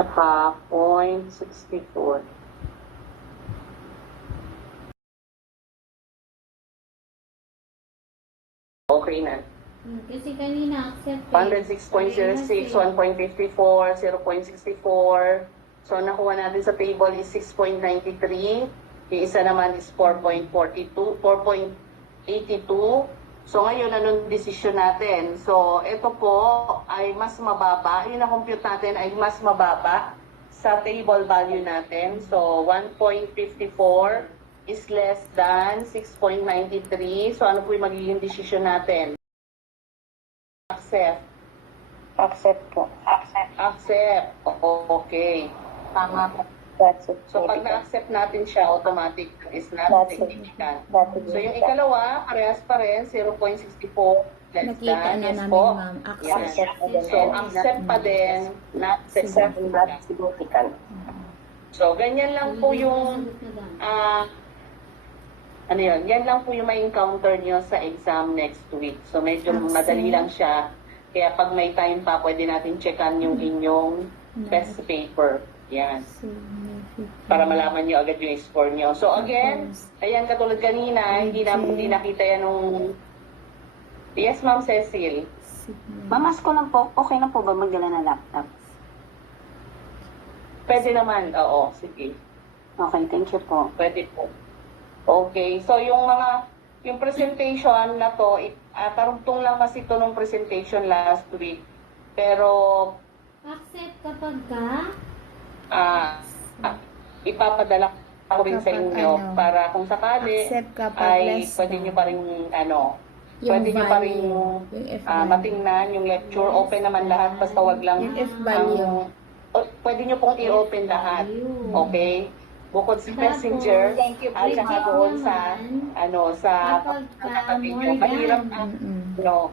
Saka 0.64. Okay na. Kasi kanina accept 106.06, 1.54, 0.64. So, nakuha natin sa table is 6.93. Yung isa naman is 4.42, 4.82. So, ngayon, anong desisyon natin? So, ito po ay mas mababa. Yung na-compute natin ay mas mababa sa table value natin. So, 1.54 is less than 6.93. So, ano po yung magiging desisyon natin? Accept. Accept po. Accept. Okay. Tama po. That's it. So, pag na-accept natin siya, automatic is not That's it. significant. That's it. So, yung ikalawa, parehas pa rin, 0.64 less Nakita than. na Yes namin, po. ma'am. Yan. Accept. So, accept pa din, not Exactly, significant. not significant. So, ganyan lang po yung, ano yun, yan lang po yung may encounter nyo sa exam next week. So, medyo madali lang siya. Kaya pag may time pa, pwede natin checkan yung inyong test paper. Yan. Para malaman nyo agad yung score nyo. So, again, ayan, katulad kanina, hindi nakita yan nung... Yes, Ma'am Cecil. Mamas ko lang po, okay na po ba magdala ng laptop? Pwede naman, oo, sige. Okay, thank you po. Pwede po. Okay, so yung presentation na to, karugtong lang kasi ito nung presentation last week. Pero, Accept kapag ka? ipapadala ko rin sa Kapag inyo ano, para kung sakali accept kapag ay less pwede than. nyo pa rin Yung pwede nyo pa rin value, yung F value. matingnan yung lecture. Open naman lahat, basta wag lang Yung F value. pwede nyo pong i-open lahat. Okay? Bukod sa messenger at saka doon sa sa kapatid nyo. Mahirap no.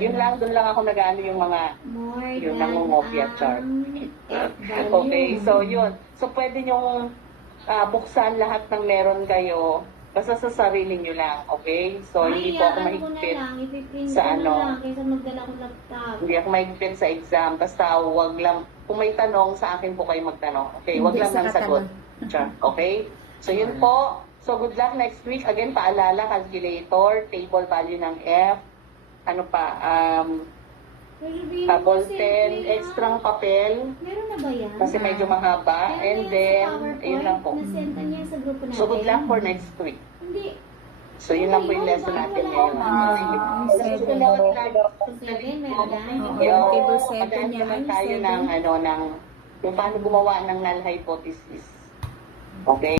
Yun lang, doon lang ako nag-ano yung mga yung nangungopia chart. Okay, so yun. So pwede nyong buksan lahat ng meron kayo basta sa sarili nyo lang, okay? So hindi po ako mahigpit sa Kaysa magdala ko laptop. hindi ako mahigpit sa exam. Basta wag lang, kung may tanong sa akin po kayo magtanong. Okay, wag Hindi lang sa ng sagot. katanong. Okay? So yun po. So good luck next week. Again, paalala, calculator, table value ng F, ano pa, ball pen, extra papel, Meron na ba yan? kasi medyo mahaba. And then, yun lang po. Nasenta niya sa grupo natin. So good luck for next week. Hindi. So yun lang po yung lesson natin ngayon. Susunod lang. Seven, meron. Yo, Table 7 magdaan yan. naman tayo ng, ng, yung paano gumawa ng null hypothesis. Okay?